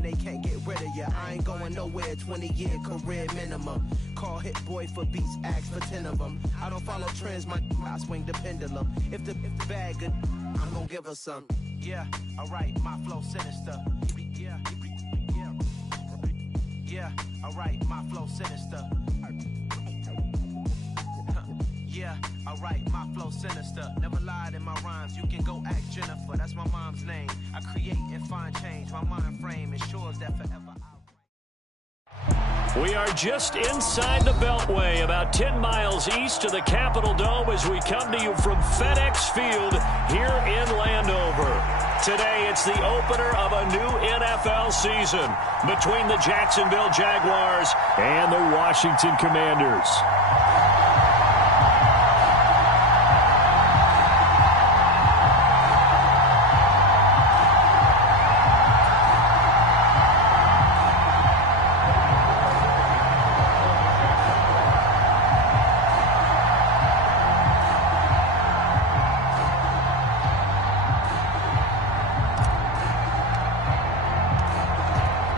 when they can't get rid of you. I ain't going nowhere, 20-year career minimum. Call Hit Boy for beats, ask for 10 of them. I don't follow trends, I swing the pendulum. If the bag good, I'm gonna give her some. Yeah, alright, my flow sinister. Yeah, alright, my flow sinister. Yeah, alright, my flow sinister. Never lied in my rhymes, you can go ask Jennifer. That's my mom's name. I create and find change. My mind frame ensures that forever We are just inside the Beltway, about 10 miles east of the Capitol Dome as we come to you from FedEx Field here in Landover. Today, it's the opener of a new NFL season between the Jacksonville Jaguars and the Washington Commanders.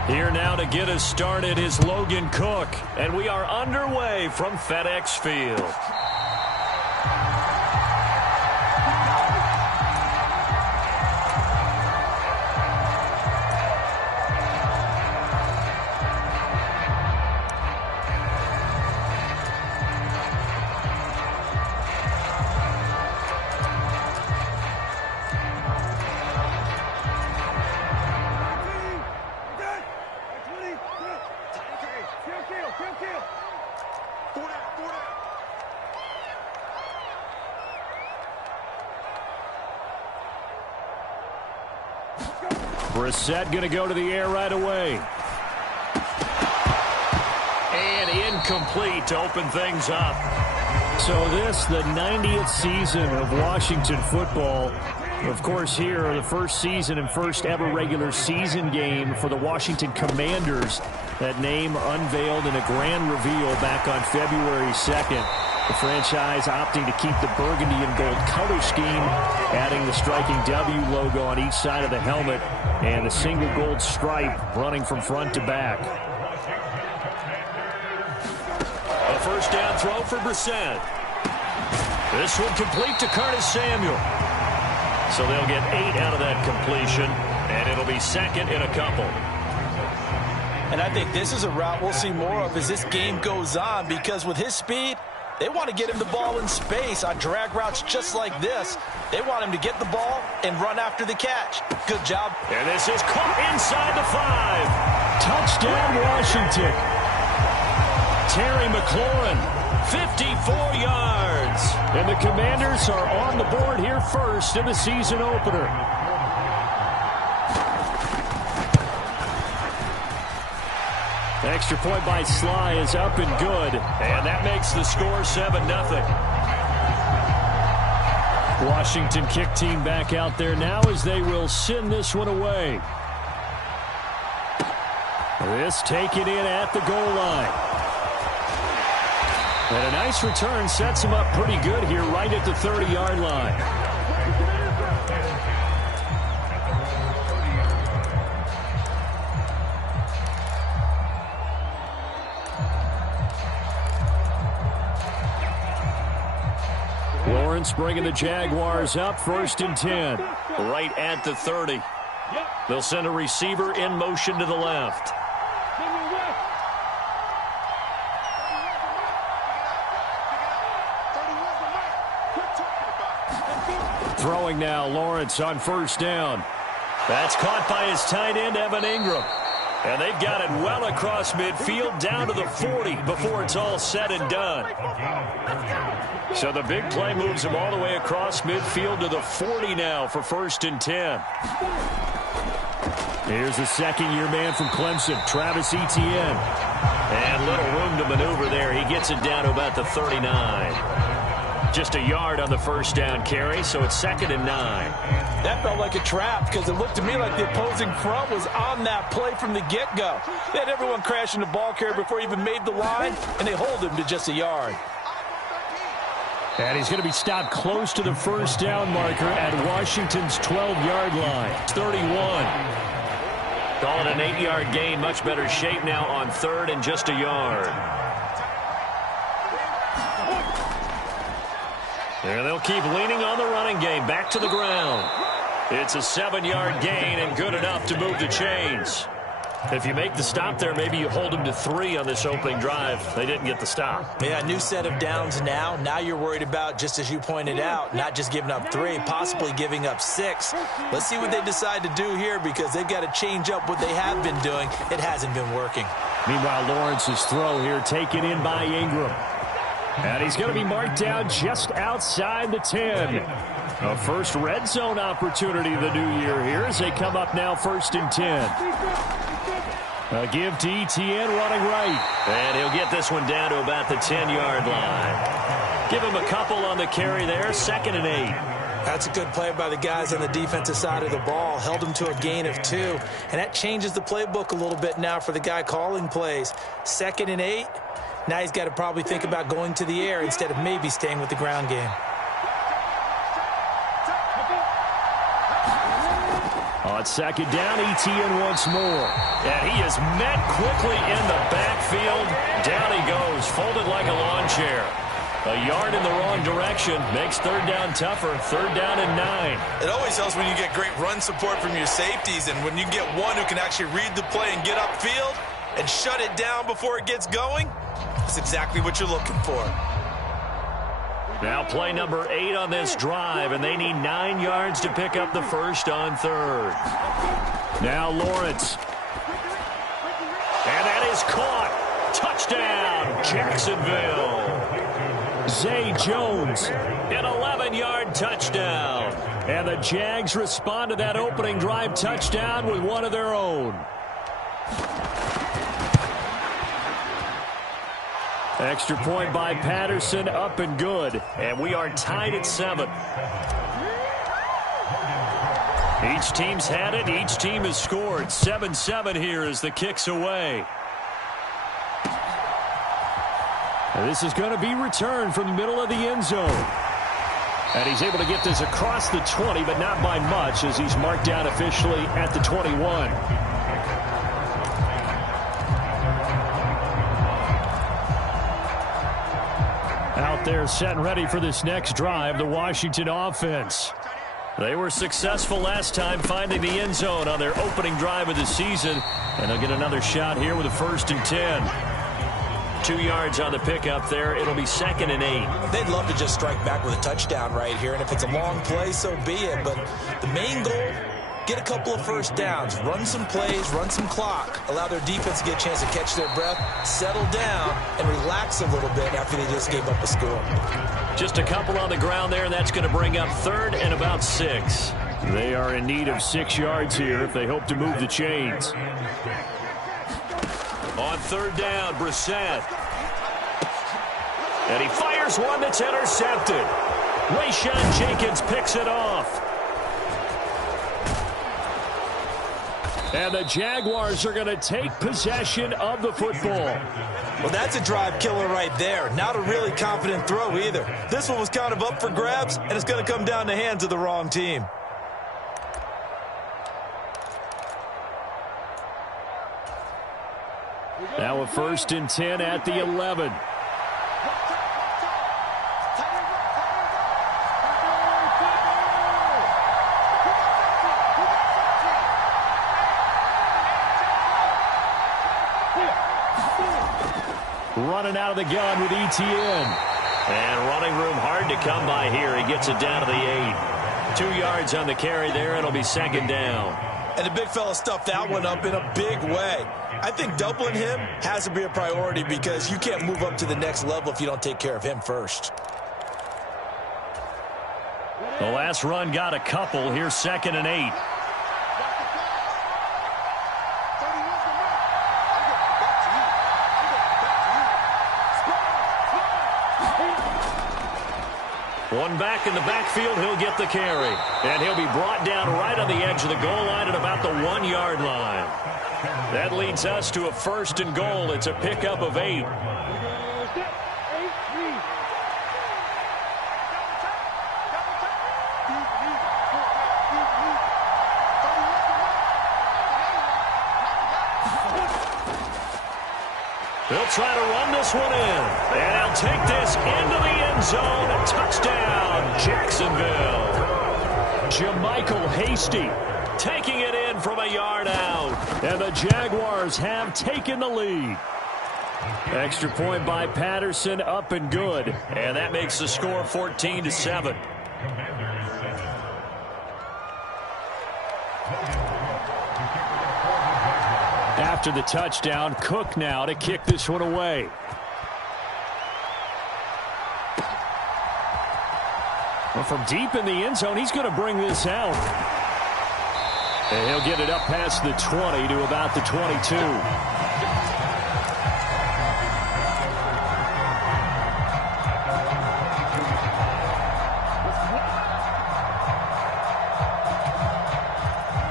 Here now to get us started is Logan Cook, and we are underway from FedEx Field. Brissett going to go to the air right away. And incomplete to open things up. So this, the 90th season of Washington football. Of course, here, the first season and first ever regular season game for the Washington Commanders. That name unveiled in a grand reveal back on February 2nd. The franchise opting to keep the burgundy and gold color scheme, adding the striking W logo on each side of the helmet and a single gold stripe running from front to back. A first down throw for Brissett. This one complete to Curtis Samuel. So they'll get 8 out of that completion, and it'll be second in a couple. And I think this is a route we'll see more of as this game goes on, because with his speed, they want to get him the ball in space on drag routes just like this. They want him to get the ball and run after the catch. Good job. And this is caught inside the 5. Touchdown, Washington. Terry McLaurin, 54 yards. And the Commanders are on the board here first in the season opener. Extra point by Sly is up and good. And that makes the score 7-0. Washington kick team back out there now as they will send this one away. This taken in at the goal line. And a nice return sets him up pretty good here right at the 30-yard line. Lawrence bringing the Jaguars up, 1st and 10. Right at the 30. They'll send a receiver in motion to the left. Throwing now, Lawrence on 1st down. That's caught by his tight end, Evan Ingram. And they've got it well across midfield down to the 40 before it's all said and done. So the big play moves him all the way across midfield to the 40 now for 1st and 10. Here's the second-year man from Clemson, Travis Etienne. And little room to maneuver there. He gets it down to about the 39. Just a yard on the first down carry, so it's 2nd and 9. That felt like a trap because it looked to me like the opposing front was on that play from the get-go. They had everyone crashing the ball carrier before he even made the line, and they hold him to just a yard. And he's going to be stopped close to the first down marker at Washington's 12-yard line. 31. Call it an 8-yard gain. Much better shape now on third and just a yard. And they'll keep leaning on the running game. Back to the ground. It's a 7-yard gain and good enough to move the chains. If you make the stop there, maybe you hold them to 3 on this opening drive. They didn't get the stop. Yeah, new set of downs now. Now you're worried about, just as you pointed out, not just giving up 3, possibly giving up 6. Let's see what they decide to do here because they've got to change up what they have been doing. It hasn't been working. Meanwhile, Lawrence's throw here taken in by Ingram. And he's going to be marked down just outside the 10. A first red zone opportunity the new year here as they come up now 1st and 10. A give to Etienne running right. And he'll get this one down to about the 10-yard line. Give him a couple on the carry there. 2nd and 8. That's a good play by the guys on the defensive side of the ball. Held them to a gain of 2. And that changes the playbook a little bit now for the guy calling plays. 2nd and 8. Now he's got to probably think about going to the air instead of maybe staying with the ground game. On 2nd down, Etienne once more. And he is met quickly in the backfield. Down he goes, folded like a lawn chair. A yard in the wrong direction makes 3rd down tougher. 3rd down and 9. It always helps when you get great run support from your safeties, and when you get one who can actually read the play and get upfield and shut it down before it gets going, that's exactly what you're looking for. Now play number 8 on this drive, and they need 9 yards to pick up the first on 3rd. Now Lawrence. And that is caught. Touchdown, Jacksonville. Zay Jones, an 11-yard touchdown. And the Jags respond to that opening drive touchdown with one of their own. Extra point by Patterson, up and good. And we are tied at 7. Each team's had it. Each team has scored. 7-7 here as the kick's away. And this is going to be returned from the middle of the end zone. And he's able to get this across the 20, but not by much as he's marked down officially at the 21. Out there set and ready for this next drive, the Washington offense. They were successful last time finding the end zone on their opening drive of the season. And they'll get another shot here with a 1st and 10. 2 yards on the pickup there. It'll be 2nd and 8. They'd love to just strike back with a touchdown right here. And if it's a long play, so be it. But the main goal, get a couple of first downs, run some plays, run some clock, allow their defense to get a chance to catch their breath, settle down, and relax a little bit after they just gave up a score. Just a couple on the ground there, and that's going to bring up 3rd and about 6. They are in need of 6 yards here if they hope to move the chains. On 3rd down, Brissett. And he fires one that's intercepted. Rayshawn Jenkins picks it off. And the Jaguars are going to take possession of the football. Well, that's a drive killer right there. Not a really confident throw either. This one was kind of up for grabs, and it's going to come down the hands of the wrong team. Now a 1st and 10 at the 11. Running out of the gun with Etienne. And running room hard to come by here. He gets it down to the 8. 2 yards on the carry there. It'll be 2nd down. And the big fella stuffed that one up in a big way. I think doubling him has to be a priority because you can't move up to the next level if you don't take care of him first. The last run got a couple. Here's 2nd and 8. One back in the backfield, he'll get the carry. And he'll be brought down right on the edge of the goal line at about the 1-yard line. That leads us to a 1st and goal. It's a pickup of 8. They'll try to run this one in. And they'll take this into the end zone. A touchdown, Jacksonville. Jermichael Hasty taking it in from a yard out. And the Jaguars have taken the lead. Extra point by Patterson, up and good. And that makes the score 14-7. After the touchdown, Cook now to kick this one away. Well, from deep in the end zone, he's going to bring this out. And he'll get it up past the 20 to about the 22.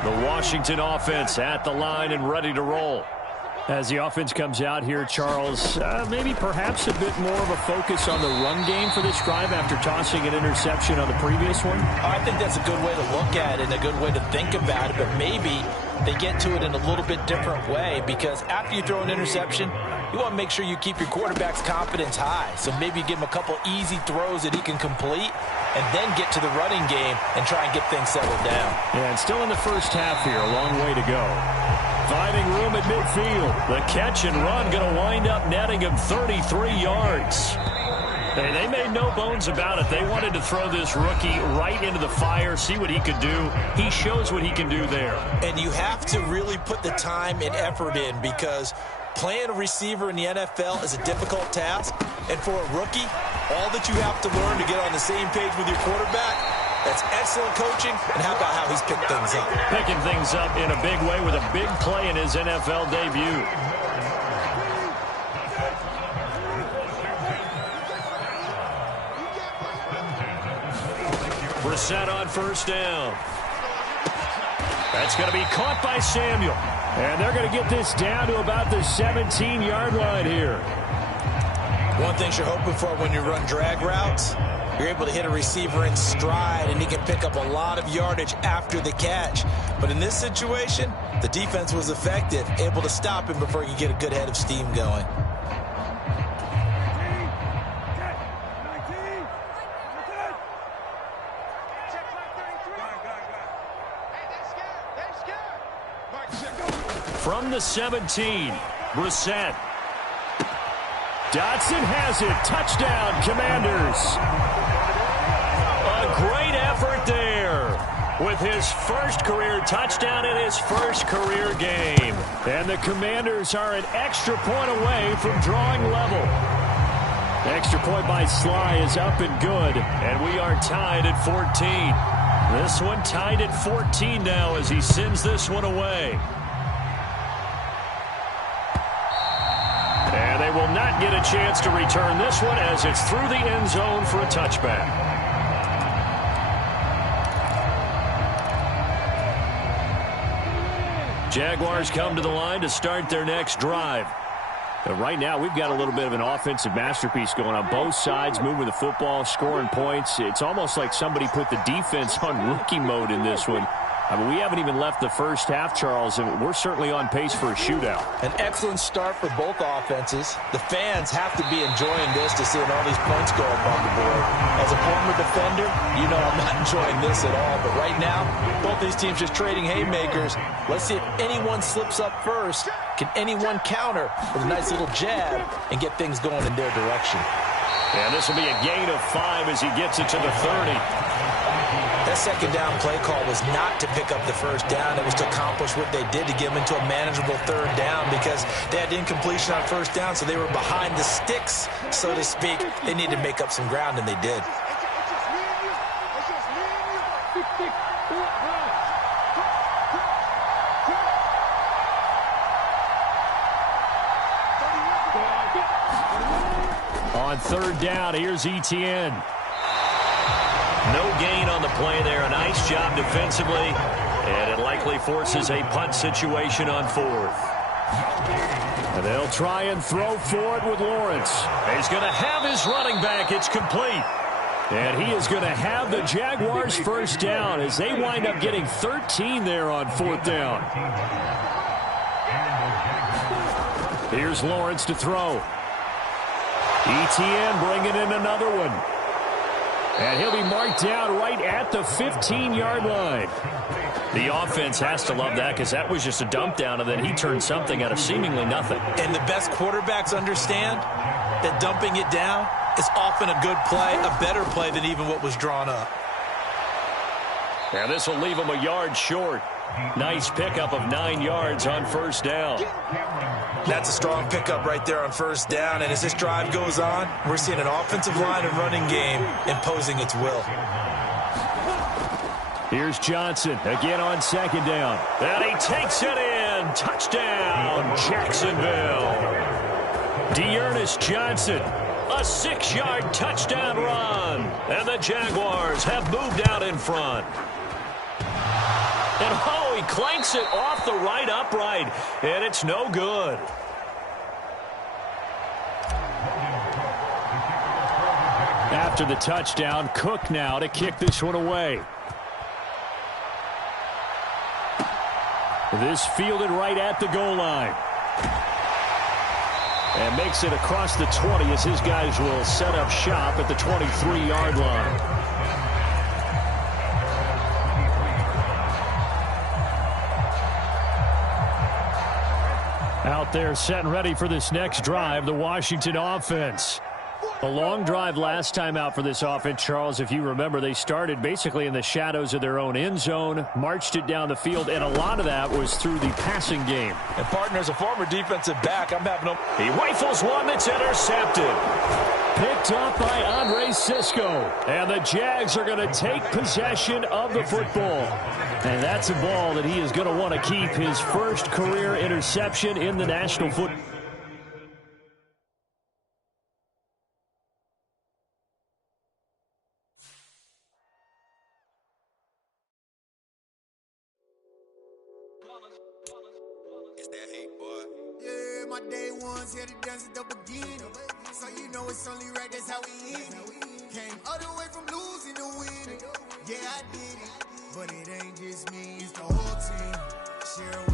The Washington offense at the line and ready to roll. As the offense comes out here, Charles, maybe perhaps a bit more of a focus on the run game for this drive after tossing an interception on the previous one? I think that's a good way to look at it and a good way to think about it, but maybe they get to it in a little bit different way, because after you throw an interception, you want to make sure you keep your quarterback's confidence high. So maybe give him a couple easy throws that he can complete and then get to the running game and try and get things settled down. Yeah, and still in the first half here, a long way to go. Finding room at midfield. The catch and run going to wind up netting him 33 yards. Hey, they made no bones about it. They wanted to throw this rookie right into the fire, see what he could do. He shows what he can do there. And you have to really put the time and effort in, because playing a receiver in the NFL is a difficult task. And for a rookie, all that you have to learn to get on the same page with your quarterback, that's excellent coaching. And how about how he's picked things up? Picking things up in a big way with a big play in his NFL debut. Brissett on first down. That's going to be caught by Samuel. And they're going to get this down to about the 17-yard line here. One thing you're hoping for when you run drag routes, you're able to hit a receiver in stride, and he can pick up a lot of yardage after the catch. But in this situation, the defense was effective, able to stop him before he could get a good head of steam going. From the 17, Brissett. Dotson has it. Touchdown, Commanders. A great effort there with his first career touchdown in his first career game. And the Commanders are an extra point away from drawing level. Extra point by Sly is up and good, and we are tied at 14. This one tied at 14 now as he sends this one away. And they will not get a chance to return this one as it's through the end zone for a touchback. Jaguars come to the line to start their next drive. But right now, we've got a little bit of an offensive masterpiece going on both sides, moving the football, scoring points. It's almost like somebody put the defense on rookie mode in this one. I mean, we haven't even left the first half, Charles, and we're certainly on pace for a shootout. An excellent start for both offenses. The fans have to be enjoying this to seeing all these points go up on the board. As a former defender, you know I'm not enjoying this at all. But right now, both these teams just trading haymakers. Let's see if anyone slips up first. Can anyone counter with a nice little jab and get things going in their direction? And this will be a gain of 5 as he gets it to the 30. That second down play call was not to pick up the first down. It was to accomplish what they did, to get them into a manageable third down, because they had incompletion on first down, so they were behind the sticks, so to speak. They needed to make up some ground, and they did. On third down, here's Etienne. No gain on the play there. A nice job defensively. And it likely forces a punt situation on fourth. And they'll try and throw for it with Lawrence. He's going to have his running back. It's complete. And he is going to have the Jaguars first down as they wind up getting 13 there on fourth down. Here's Lawrence to throw. ETN bringing in another one. And he'll be marked down right at the 15-yard line. The offense has to love that because that was just a dump down, and then he turned something out of seemingly nothing. And the best quarterbacks understand that dumping it down is often a good play, a better play than even what was drawn up. And this will leave him a yard short. Nice pickup of 9 yards on first down. That's a strong pickup right there on first down. And as this drive goes on, we're seeing an offensive line and running game imposing its will. Here's Johnson again on second down. And he takes it in. Touchdown, Jacksonville. Dearness Johnson, a 6-yard touchdown run. And the Jaguars have moved out in front. And oh, he clanks it off the right upright, and it's no good. After the touchdown, Cook now to kick this one away. This fielded right at the goal line. And makes it across the 20 as his guys will set up shop at the 23-yard line. Out there set and ready for this next drive, the Washington offense. A long drive last time out for this offense, Charles. If you remember, they started basically in the shadows of their own end zone, marched it down the field, and a lot of that was through the passing game. And partner, as a former defensive back, I'm having a... He rifles one that's intercepted. Picked up by Andre Sisco. And the Jags are going to take possession of the football. And that's a ball that he is going to want to keep, his first career interception in the National Football. It's that hate, boy. Yeah, my day ones here to dance at the beginning. So you know it's only right, that's how we eat it. Came all the way from losing to winning. Yeah, I did it. But it ain't just me, it's the whole team. Share